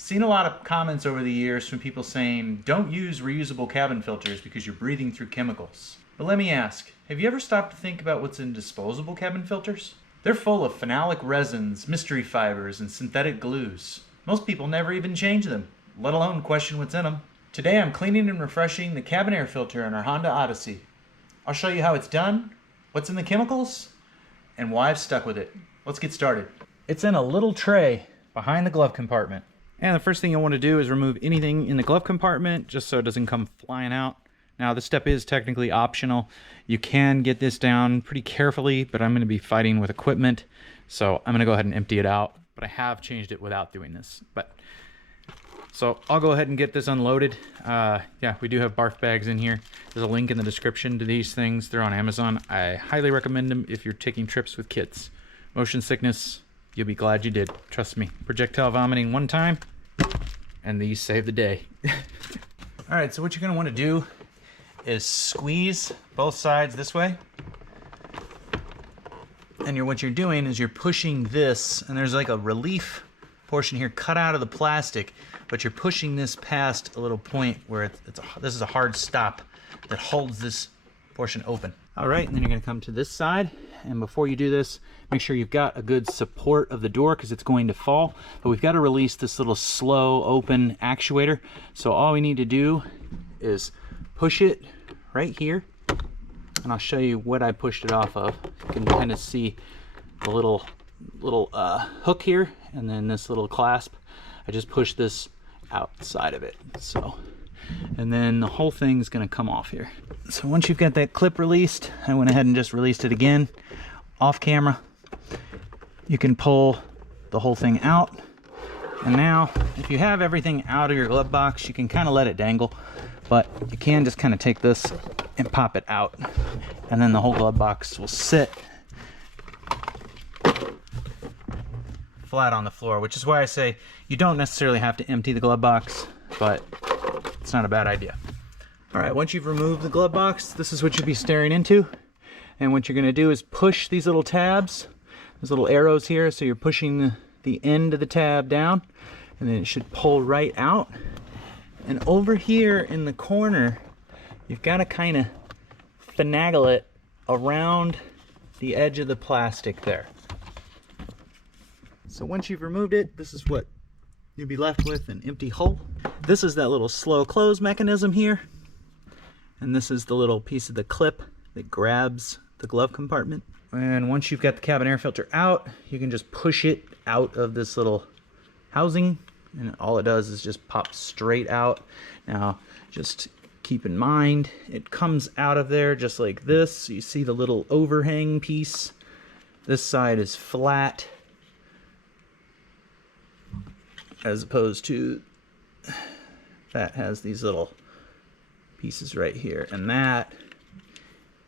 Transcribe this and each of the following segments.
Seen a lot of comments over the years from people saying, don't use reusable cabin filters because you're breathing through chemicals. But let me ask, have you ever stopped to think about what's in disposable cabin filters? They're full of phenolic resins, mystery fibers, and synthetic glues. Most people never even change them, let alone question what's in them. Today I'm cleaning and refreshing the cabin air filter in our Honda Odyssey. I'll show you how it's done, what's in the chemicals, and why I've stuck with it. Let's get started. It's in a little tray behind the glove compartment. And the first thing you'll want to do is remove anything in the glove compartment just so it doesn't come flying out. Now this step is technically optional. You can get this down pretty carefully, but I'm going to be fighting with equipment, so I'm going to go ahead and empty it out. But I have changed it without doing this. So I'll go ahead and get this unloaded. Yeah, we do have Barf bags in here. There's a link in the description to these things. They're on Amazon. I highly recommend them if you're taking trips with kids. Motion sickness, you'll be glad you did. Trust me. Projectile vomiting one time, and these save the day. All right, so what you're gonna wanna do is squeeze both sides this way. And what you're doing is you're pushing this, and there's like a relief portion here cut out of the plastic, but you're pushing this past a little point where this is a hard stop that holds this portion open. All right, and then you're gonna come to this side, and before you do this, make sure you've got a good support of the door because it's going to fall. But we've got to release this little slow open actuator. So all we need to do is push it right here, and I'll show you what I pushed it off of. You can kind of see the little hook here, and then this little clasp. I just pushed this outside of it. So, and then the whole thing's gonna come off here. So once you've got that clip released, I went ahead and just released it again off camera. You can pull the whole thing out, and now if you have everything out of your glove box, you can kind of let it dangle, but you can just kind of take this and pop it out, and then the whole glove box will sit flat on the floor, which is why I say you don't necessarily have to empty the glove box, but it's not a bad idea. All right, once you've removed the glove box, this is what you'll be staring into. And what you're gonna do is push these little tabs, these little arrows here, so you're pushing the end of the tab down, and then it should pull right out. And over here in the corner, you've gotta kinda finagle it around the edge of the plastic there. So once you've removed it, this is what you'll be left with, an empty hole. This is that little slow close mechanism here. And this is the little piece of the clip that grabs the glove compartment. And once you've got the cabin air filter out, you can just push it out of this little housing, and all it does is just pop straight out. Now, just keep in mind, it comes out of there just like this. You see the little overhang piece. This side is flat, as opposed to that has these little pieces right here, and that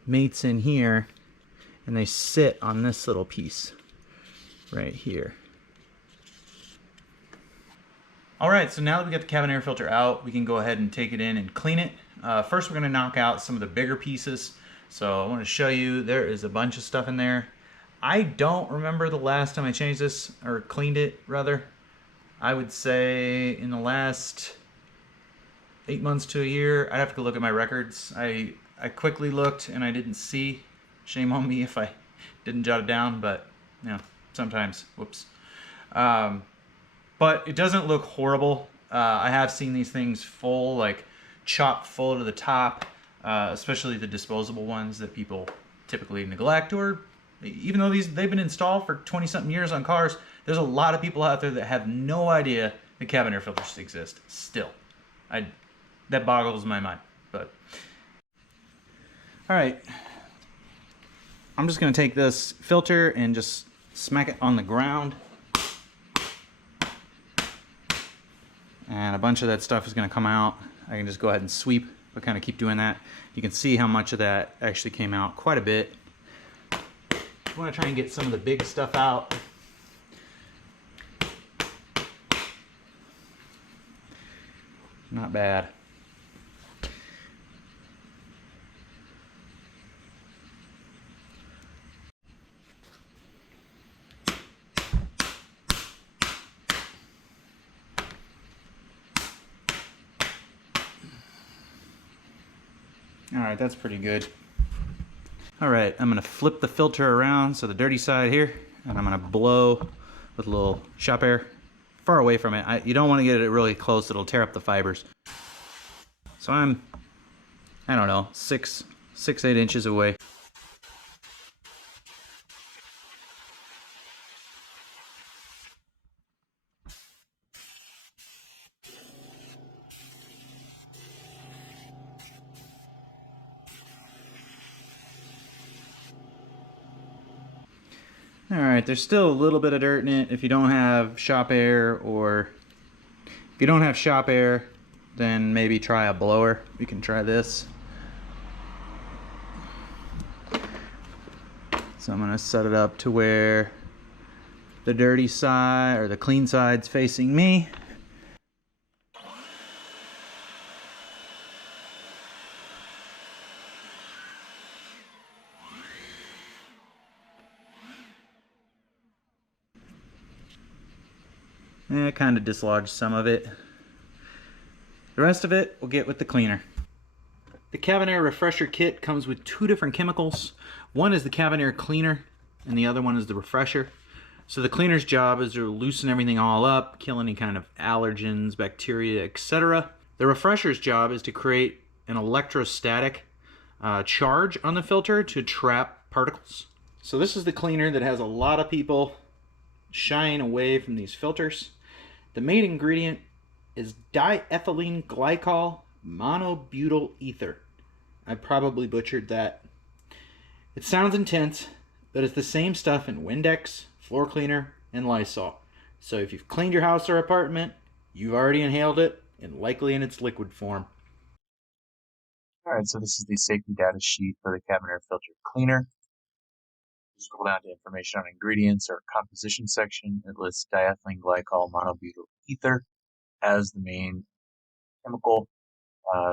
mates in here, and they sit on this little piece right here. All right, so now that we got the cabin air filter out, we can go ahead and take it in and clean it. First, we're gonna knock out some of the bigger pieces. So I want to show you, there is a bunch of stuff in there. I don't remember the last time I changed this, or cleaned it rather. I would say in the last 8 months to a year. I'd have to look at my records. I quickly looked and I didn't see. Shame on me if I didn't jot it down, but you know, sometimes, whoops. But it doesn't look horrible. I have seen these things full, like chopped full to the top, especially the disposable ones that people typically neglect, or even though they've been installed for 20-something years on cars, there's a lot of people out there that have no idea the cabin air filters exist still. That boggles my mind. But all right, I'm just gonna take this filter and just smack it on the ground, and a bunch of that stuff is gonna come out. I can just go ahead and sweep, but kind of keep doing that. You can see how much of that actually came out, quite a bit. You want to try and get some of the big stuff out. Not bad. All right, that's pretty good. All right, I'm gonna flip the filter around, so the dirty side here, and I'm gonna blow with a little shop air far away from it. You don't want to get it really close, it'll tear up the fibers. So I don't know, 8 inches away. All right, there's still a little bit of dirt in it. If you don't have shop air, or if you don't have shop air, then maybe try a blower. We can try this. So I'm gonna set it up to where the dirty side, or the clean side's facing me. And it kind of dislodged some of it. The rest of it we'll get with the cleaner. The K&N Refresher Kit comes with 2 different chemicals. One is the K&N cleaner, and the other one is the refresher. So the cleaner's job is to loosen everything all up, kill any kind of allergens, bacteria, etc. The refresher's job is to create an electrostatic charge on the filter to trap particles. So this is the cleaner that has a lot of people shying away from these filters. The main ingredient is diethylene glycol monobutyl ether. I probably butchered that. It sounds intense, but it's the same stuff in Windex, floor cleaner, and Lysol. So if you've cleaned your house or apartment, you've already inhaled it, and likely in its liquid form. Alright, so this is the safety data sheet for the K&N filter cleaner. Scroll down to information on ingredients or composition section. It lists diethylene glycol monobutyl ether as the main chemical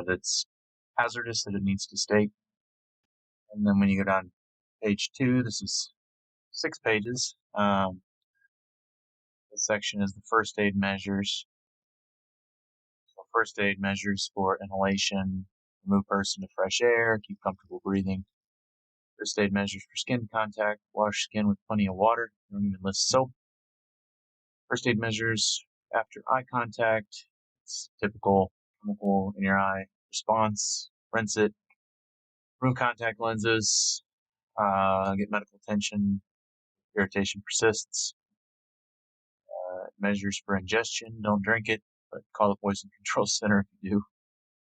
that's hazardous that it needs to state. And then when you go down to page 2, this is 6 pages. This section is the first aid measures. So first aid measures for inhalation, remove person to fresh air, keep comfortable breathing. First aid measures for skin contact, wash skin with plenty of water. They don't even list soap. First aid measures after eye contact. It's typical chemical in your eye response. Rinse it. Remove contact lenses. Get medical attention. Irritation persists. Measures for ingestion. Don't drink it, but call the poison control center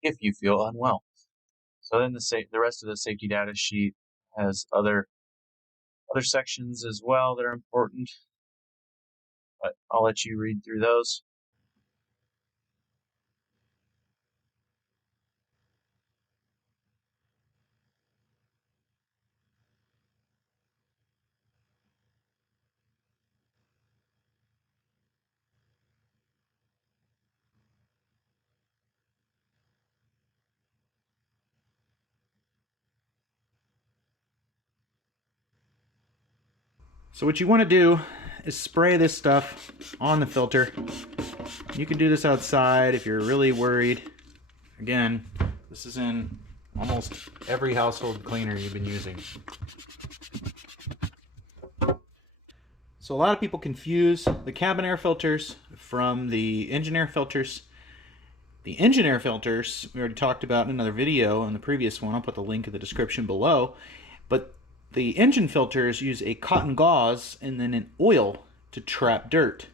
if you feel unwell. So then the rest of the safety data sheet has other sections as well that are important, but I'll let you read through those. So what you want to do is spray this stuff on the filter. You can do this outside if you're really worried. Again, this is in almost every household cleaner you've been using. So a lot of people confuse the cabin air filters from the engine air filters. The engine air filters we already talked about in another video in the previous one. I'll put the link in the description below. But the engine filters use a cotton gauze and then an oil to trap dirt.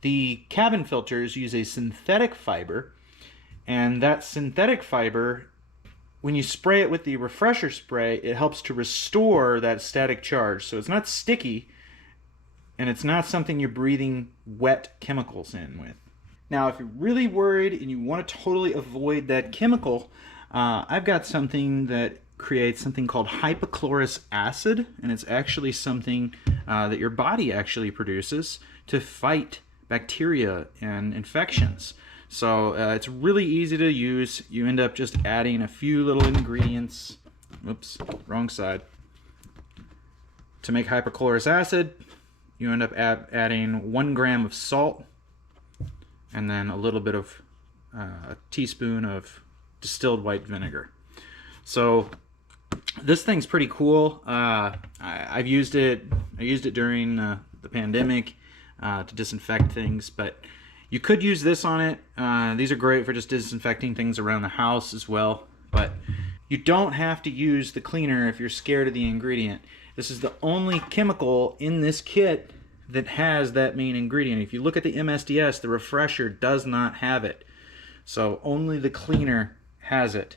The cabin filters use a synthetic fiber, and that synthetic fiber, when you spray it with the refresher spray, it helps to restore that static charge. So it's not sticky, and it's not something you're breathing wet chemicals in with. Now, if you're really worried and you want to totally avoid that chemical, I've got something that creates something called hypochlorous acid, and it's actually something that your body actually produces to fight bacteria and infections. So it's really easy to use. You end up just adding a few little ingredients. Oops, wrong side. To make hypochlorous acid, you end up adding 1 gram of salt, and then a little bit of a teaspoon of distilled white vinegar. So this thing's pretty cool. I've used it. I used it during the pandemic to disinfect things, but you could use this on it. These are great for just disinfecting things around the house as well, but you don't have to use the cleaner if you're scared of the ingredient. This is the only chemical in this kit that has that main ingredient. If you look at the MSDS, the refresher does not have it. So only the cleaner has it.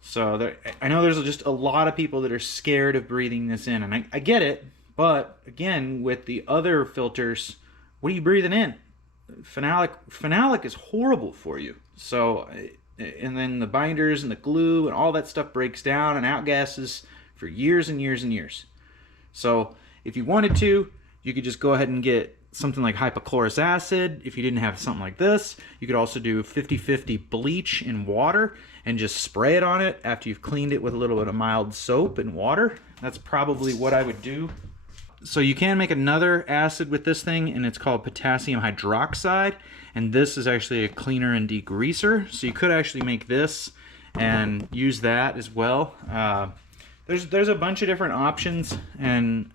So I know there's just a lot of people that are scared of breathing this in, and I get it, but again, with the other filters, what are you breathing in? Phenolic is horrible for you. So, and then the binders and the glue and all that stuff breaks down and outgasses for years and years and years. So if you wanted to, you could just go ahead and get something like hypochlorous acid. If you didn't have something like this, you could also do 50-50 bleach in water and just spray it on it after you've cleaned it with a little bit of mild soap and water. That's probably what I would do. So you can make another acid with this thing, and it's called potassium hydroxide, and this is actually a cleaner and degreaser. So you could actually make this and use that as well. There's a bunch of different options, and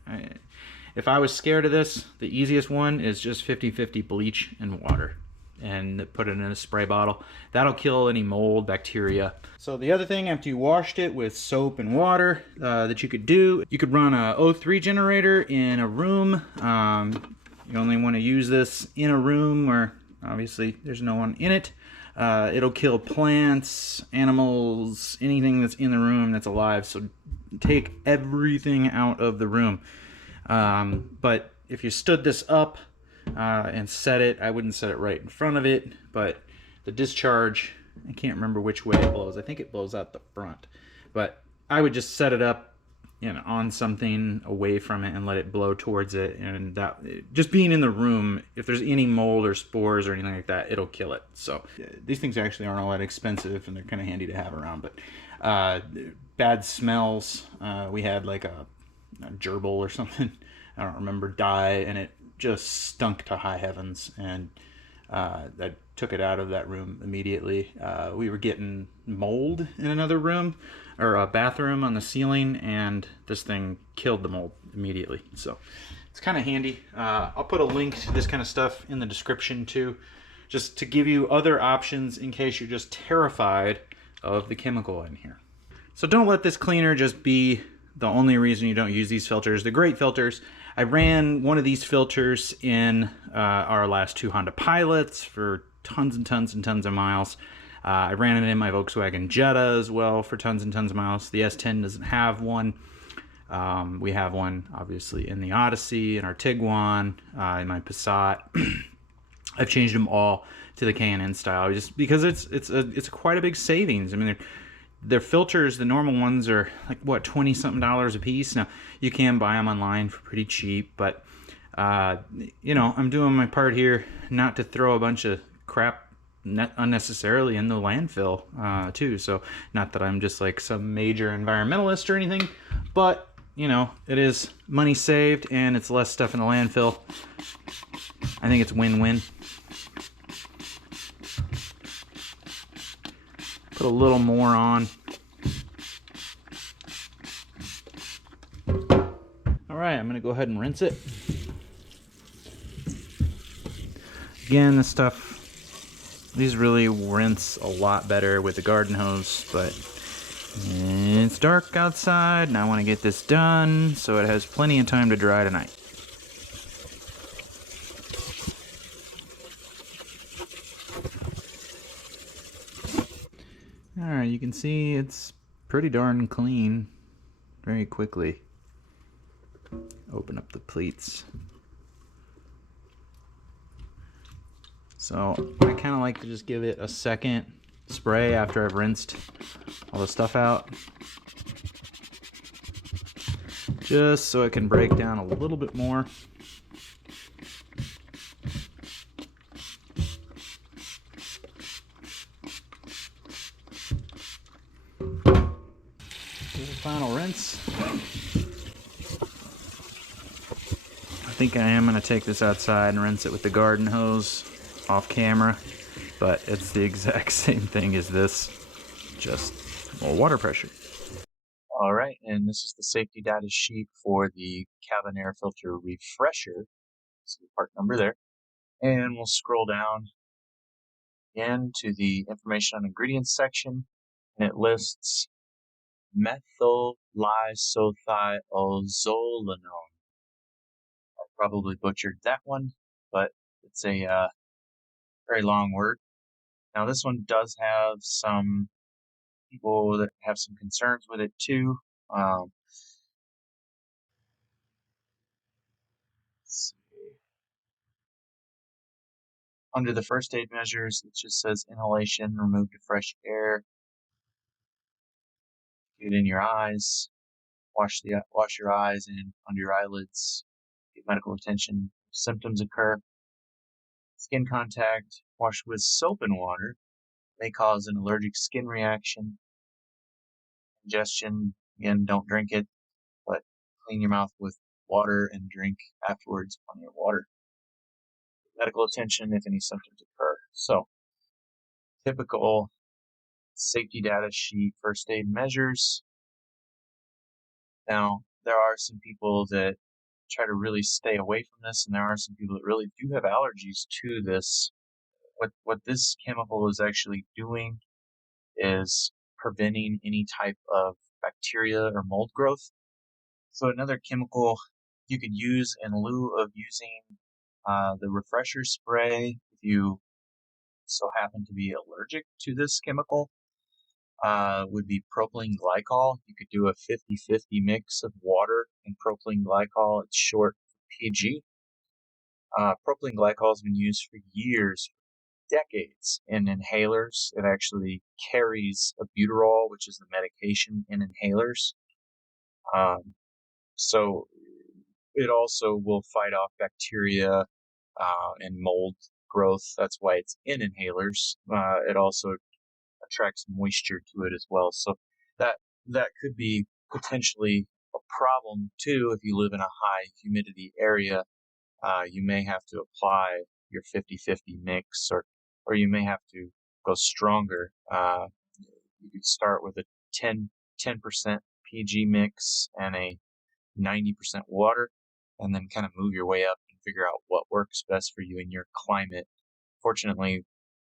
if I was scared of this, the easiest one is just 50-50 bleach and water, and put it in a spray bottle. That'll kill any mold, bacteria. So the other thing, after you washed it with soap and water, that you could do, you could run a O3 generator in a room. You only want to use this in a room where obviously there's no one in it. It'll kill plants, animals, anything that's in the room that's alive. So take everything out of the room. But if you stood this up and set it, I wouldn't set it right in front of it, but the discharge, I can't remember which way it blows. I think it blows out the front, but I would just set it up, you know, on something away from it and let it blow towards it. And that, just being in the room, if there's any mold or spores or anything like that, it'll kill it. So these things actually aren't all that expensive, and they're kind of handy to have around. But bad smells, we had like a gerbil or something, I don't remember, die, and it just stunk to high heavens, and that took it out of that room immediately. We were getting mold in another room, or a bathroom, on the ceiling, and this thing killed the mold immediately. So it's kind of handy. I'll put a link to this kind of stuff in the description too, just to give you other options in case you're just terrified of the chemical in here. So don't let this cleaner just be the only reason you don't use these filters. They're great filters. I ran one of these filters in our last 2 Honda Pilots for tons and tons and tons of miles. I ran it in my Volkswagen Jetta as well for tons and tons of miles. The S10 doesn't have one. We have one, obviously, in the Odyssey, in our Tiguan, in my Passat. I've changed them all to the K&N style, just because it's quite a big savings. I mean, their filters, the normal ones, are like, what, $20-something a piece. Now, you can buy them online for pretty cheap, but you know, I'm doing my part here not to throw a bunch of crap unnecessarily in the landfill too. So not that I'm just like some major environmentalist or anything, but you know, it is money saved and it's less stuff in the landfill. I think it's win-win. Put a little more on. All right, I'm gonna go ahead and rinse it. Again, this stuff, these really rinse a lot better with the garden hose, but it's dark outside and I want to get this done so it has plenty of time to dry tonight. Alright, you can see it's pretty darn clean very quickly. Open up the pleats. So I kind of like to just give it a second spray after I've rinsed all the stuff out, just so it can break down a little bit more. Here's the final rinse. I think I am going to take this outside and rinse it with the garden hose off camera, but it's the exact same thing as this, just or water pressure. All right, and this is the safety data sheet for the cabin air filter refresher. See the part number there. And we'll scroll down again to the information on ingredients section, and it lists methylisothiazolinone. I probably butchered that one, but it's a very long word. Now this one does have some people that have some concerns with it too. Let's see. Under the first aid measures, it just says inhalation, remove to fresh air, get it in your eyes, wash your eyes and under your eyelids, get medical attention if symptoms occur. Skin contact, wash with soap and water, may cause an allergic skin reaction. Ingestion, again, don't drink it, but clean your mouth with water and drink afterwards plenty of water. Medical attention if any symptoms occur. So, typical safety data sheet, first aid measures. Now, there are some people that try to really stay away from this, and there are some people that really do have allergies to this. What this chemical is actually doing is preventing any type of bacteria or mold growth. So another chemical you could use in lieu of using the refresher spray, if you so happen to be allergic to this chemical, would be propylene glycol. You could do a 50-50 mix of water and propylene glycol. It's short for PG. Propylene glycol has been used for years, decades, in inhalers. It actually carries albuterol, which is the medication in inhalers. So it also will fight off bacteria and mold growth. That's why it's in inhalers. It also attracts moisture to it as well. So that could be potentially a problem too if you live in a high humidity area. You may have to apply your 50-50 mix, or you may have to go stronger. You could start with a 10% PG mix and a 90% water, and then kind of move your way up and figure out what works best for you in your climate. Fortunately,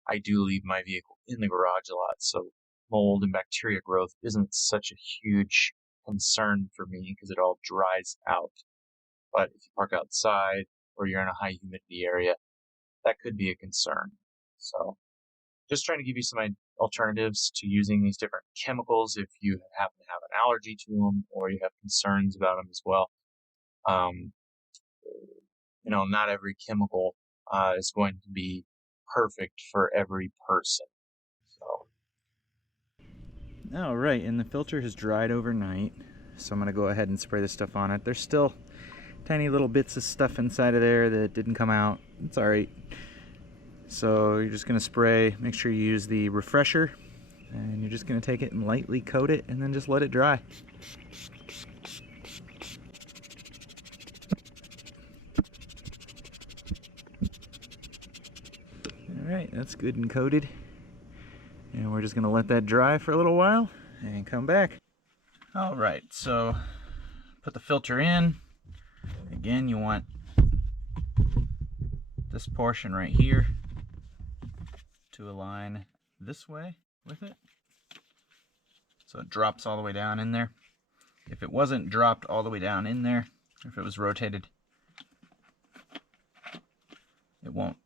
I do leave my vehicle in the garage a lot, so mold and bacteria growth isn't such a huge concern for me because it all dries out. But if you park outside or you're in a high humidity area, that could be a concern. So just trying to give you some alternatives to using these different chemicals if you happen to have an allergy to them or you have concerns about them as well. Not every chemical is going to be perfect for every person. So. All right, and the filter has dried overnight, so I'm going to go ahead and spray this stuff on it. There's still tiny little bits of stuff inside of there that didn't come out. It's all right. So you're just going to spray, make sure you use the refresher, and you're just going to take it and lightly coat it and then just let it dry. Alright, that's good and coated. And we're just going to let that dry for a little while and come back. Alright, so put the filter in. Again, you want this portion right here to align this way with it, so it drops all the way down in there. If it wasn't dropped all the way down in there, if it was rotated,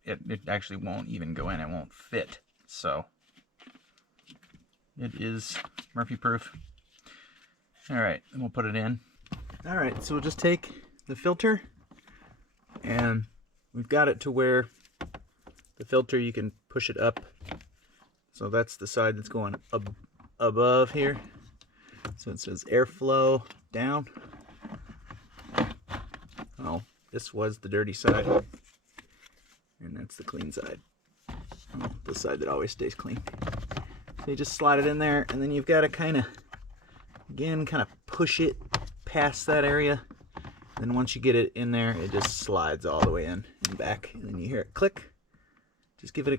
it actually won't even go in. It won't fit. So it is Murphy proof. All right, then we'll put it in. All right, so we'll just take the filter, and we've got it to where the filter, you can push it up. So that's the side that's going above here. So it says airflow down. Oh, this was the dirty side, and that's the clean side. Oh, the side that always stays clean. So you just slide it in there, and then you've got to kind of push it past that area. Then once you get it in there, it just slides all the way in and back, and then you hear it click. Just give it a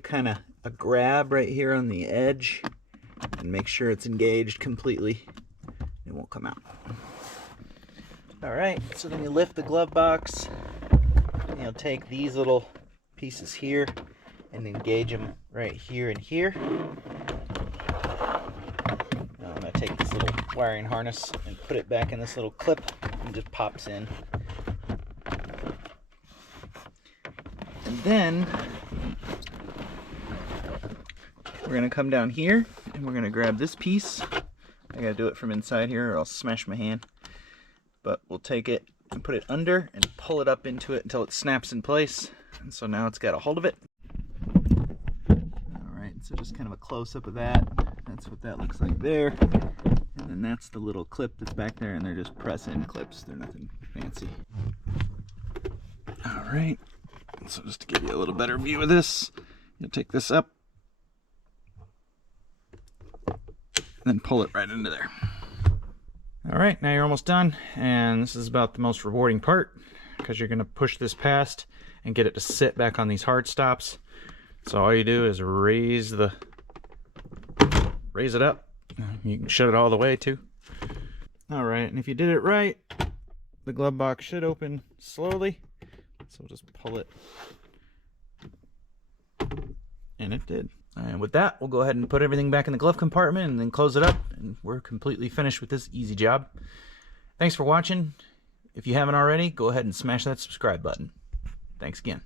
grab right here on the edge, and make sure it's engaged completely. It won't come out. All right, so then you lift the glove box, and you'll take these little pieces here and engage them right here and here. Now I'm going to take this little wiring harness and put it back in this little clip, and it just pops in. And then we're going to come down here and we're going to grab this piece. I got to do it from inside here or I'll smash my hand. But we'll take it and put it under and pull it up into it until it snaps in place. And so now it's got a hold of it. Alright, so just kind of a close-up of that. That's what that looks like there. And then that's the little clip that's back there, and they're just press-in clips. They're nothing fancy. Alright, so just to give you a little better view of this, you'll take this up, then pull it right into there. Alright, now you're almost done, and this is about the most rewarding part, because you're going to push this past and get it to sit back on these hard stops. So all you do is raise it up. You can shut it all the way too. Alright, and if you did it right, the glove box should open slowly. So we'll just pull it. And it did. And with that, we'll go ahead and put everything back in the glove compartment and then close it up, and we're completely finished with this easy job. Thanks for watching. If you haven't already, go ahead and smash that subscribe button. Thanks again.